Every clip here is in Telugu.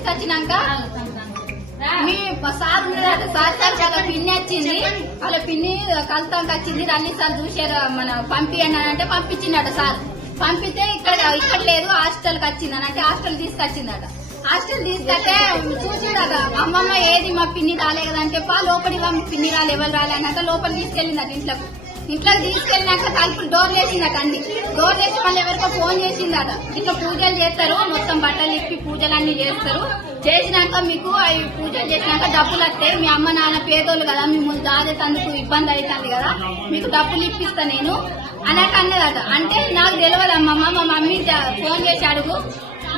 తీసుకొచ్చినాక మీ సార్ ఉన్నాడు సార్ సార్ వాళ్ళ పిన్ని వచ్చింది. వాళ్ళ పిన్ని కలుతానికి వచ్చింది రన్ని సార్ చూసారు మన పంపియండి అంటే పంపించిందట సార్. పంపితే ఇక్కడ ఇక్కడ లేదు హాస్టల్కి వచ్చింది అని అంటే హాస్టల్ తీసుకొచ్చిందట. హాస్టల్ తీసుకొస్తే చూసిందట అమ్మమ్మ ఏది మా పిన్ని రాలే కదంటే పా లోపలి పిన్ని రాలే ఎవరు రాలే అన్నాక లోపల తీసుకెళ్ళిందట ఇంట్లోకి. ఇంట్లోకి తీసుకెళ్ళినాక తలుపులు డోర్ వేసిందట అండి డోర్ చేసి మళ్ళీ ఎవరికో ఫోన్ చేసిందట. ఇట్లా పూజలు చేస్తారు మొత్తం బట్టలు ఇప్పి పూజలు అన్ని చేస్తారు. చేసినాక మీకు అవి పూజలు చేసినాక డబ్బులు వస్తాయి. మీ అమ్మ నాన్న పేదోళ్ళు కదా మిమ్మల్ని దాదేతందుకు ఇబ్బంది అవుతుంది కదా మీకు డబ్బులు ఇప్పిస్తా నేను అన్నట్టు అన్నదట. అంటే నాకు తెలియదు అమ్మమ్మ మా మమ్మీ ఫోన్ చేసి అడుగు.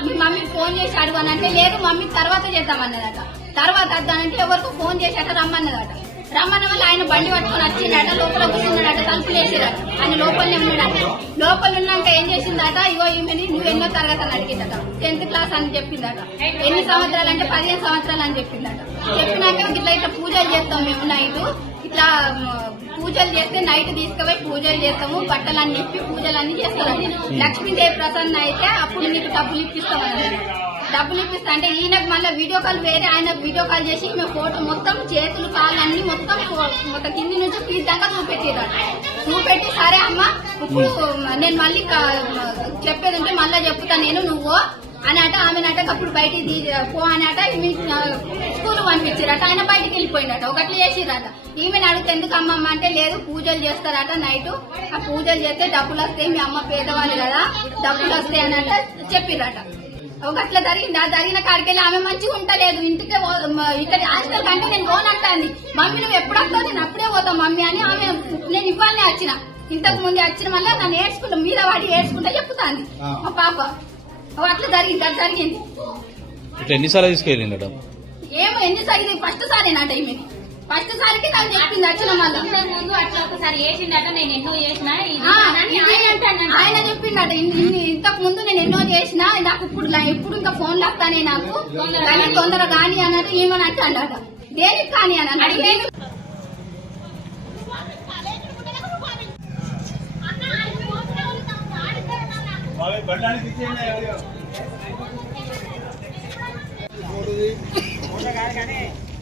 మీ మమ్మీ ఫోన్ చేసి అడుగు అని అంటే లేదు మమ్మీ తర్వాత చేద్దామన్నదట తర్వాత వద్దానంటే ఎవరికి ఫోన్ చేశాక రమ్మన్నదట. రమ్మన్న వల్ల ఆయన బండి పట్టుకొని వచ్చిండట లోపల కూర్చున్నాడట తలుపులు వేసిరట. ఆయన లోపలనే ఉన్నాడట. లోపల ఉన్నాక ఏం చేసిందట? ఇగో ఈమెని నువ్వు ఎన్నో తరగతి అని అడిగిందట. టెన్త్ క్లాస్ అని చెప్పిందట. ఎన్ని సంవత్సరాలు అంటే పదిహేను సంవత్సరాలు అని చెప్పిందట. చెప్పినాక ఇట్లా ఇట్లా పూజలు చేస్తాం మేము నైట్. ఇట్లా పూజలు చేస్తే నైట్ తీసుకుపోయి పూజలు చేస్తాము. బట్టలన్నీ ఇప్పి పూజలన్నీ చేస్తాము. లక్ష్మీదేవి ప్రసన్న అయితే అప్పుడు నీకు డబ్బులు ఇప్పిస్తామని డబ్బులు ఇప్పిస్తా అంటే ఈయనకు మళ్ళీ వీడియో కాల్ వేరే ఆయన వీడియో కాల్ చేసి మేము ఫోటో మొత్తం చేతులు కాళ్ళు అన్ని మొత్తం మొత్తం కింది నుంచి తీద్దాకా చూపెట్టిరు చూపెట్టి సరే అమ్మ ఇప్పుడు నేను మళ్ళీ చెప్పేది ఉంటే మళ్ళీ చెప్తా నేను నువ్వు అని అట ఆమెనట అప్పుడు బయటికి పో అని అట మీ స్కూల్ పంపించారట ఆయన బయటికి వెళ్ళిపోయినట ఒకటి చేసిరట. ఈమెను అడిగితే ఎందుకు అమ్మమ్మ అంటే లేదు పూజలు చేస్తారట నైట్. ఆ పూజలు చేస్తే డబ్బులు వస్తాయి మీ అమ్మ పేదవాళ్ళు కదా డబ్బులు వస్తాయి అని అంటే చెప్పిరట. ఒకట్లా జరిగింది ఆ జరిగిన కాడికెళ్ళి ఆమె మంచిగా ఉంటలేదు. ఇంటికి ఇక్కడ హాస్టల్ కంటే నేను పోనంటాంది మమ్మీ నువ్వు ఎప్పుడు వస్తావు? నేను అప్పుడే పోతావు మమ్మీ అని ఆమె నేను ఇవ్వాలని వచ్చిన ఇంతకు ముందు వచ్చిన వల్ల నన్ను ఏడ్చుకుంటా మీద వాడి ఏడ్చుకుంటా చెప్తాంది. మా పాప. అట్లా జరిగింది అది జరిగింది. ఎన్నిసార్లు తీసుకెళ్ళిండట ఏమో ఎన్నిసార్లు? ఫస్ట్ సారేనట ఈమె ఫస్ట్ సారికి నాకు చెప్పింది వచ్చిన ముందు అట్లా ఒకసారి వేసిండట నేను ఎన్నో చేసిన ఆయన చెప్పిండట ఇంతకు ముందు నేను ఎన్నో చేసిన నాకు ఇప్పుడు లా- ఇప్పుడు ఇంకా ఫోన్ వస్తానే నాకు. కానీ తొందర కాని అన్నట్టు ఏమని అంటాడట దేనికి కానీ అని అన్నాడు. రాప్రమైంది